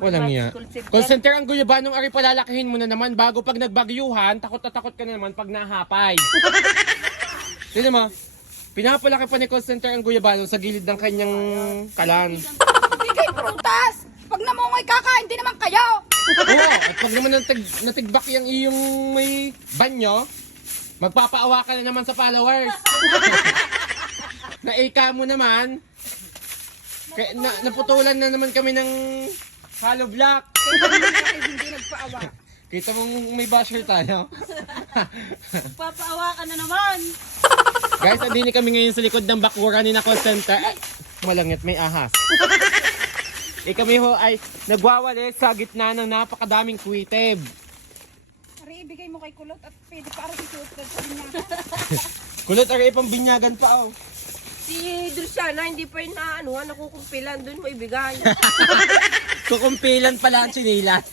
Walang niya. Call center ang Guyabanong ari palalakihin mo na naman bago pag nagbagyuhan, takot na takot ka na naman pag nahapay. Tignan mo, pinapalaki pa ni call center ang Guyabanong sa gilid ng kanyang kalan. Bigay prutas! Pag namungoy kakain, hindi naman kayo! Oo, at pag naman natigbak yung iyong may banyo, magpapaawa ka na naman sa followers. Naika mo naman, naputulan na naman kami ng hollow block. Hindi nagpaawa. Kita mong may basher tayo. Papaawa ka na naman! Guys, andini kami ngayon sa likod ng bakuran ni na call center. Ay, malangit, may ahas. Kami ho ay nagwawali sa gitna ng napakadaming kuwitib. Ari, ibigay mo kay Kulot at pwede para isuot ka sa binyagan. Kulot aray pang binyagan pa oh. Si Drusiana, hindi pa yun nakukumpilan. Doon mo ibigay. Kukumpilan pala ang sinilas.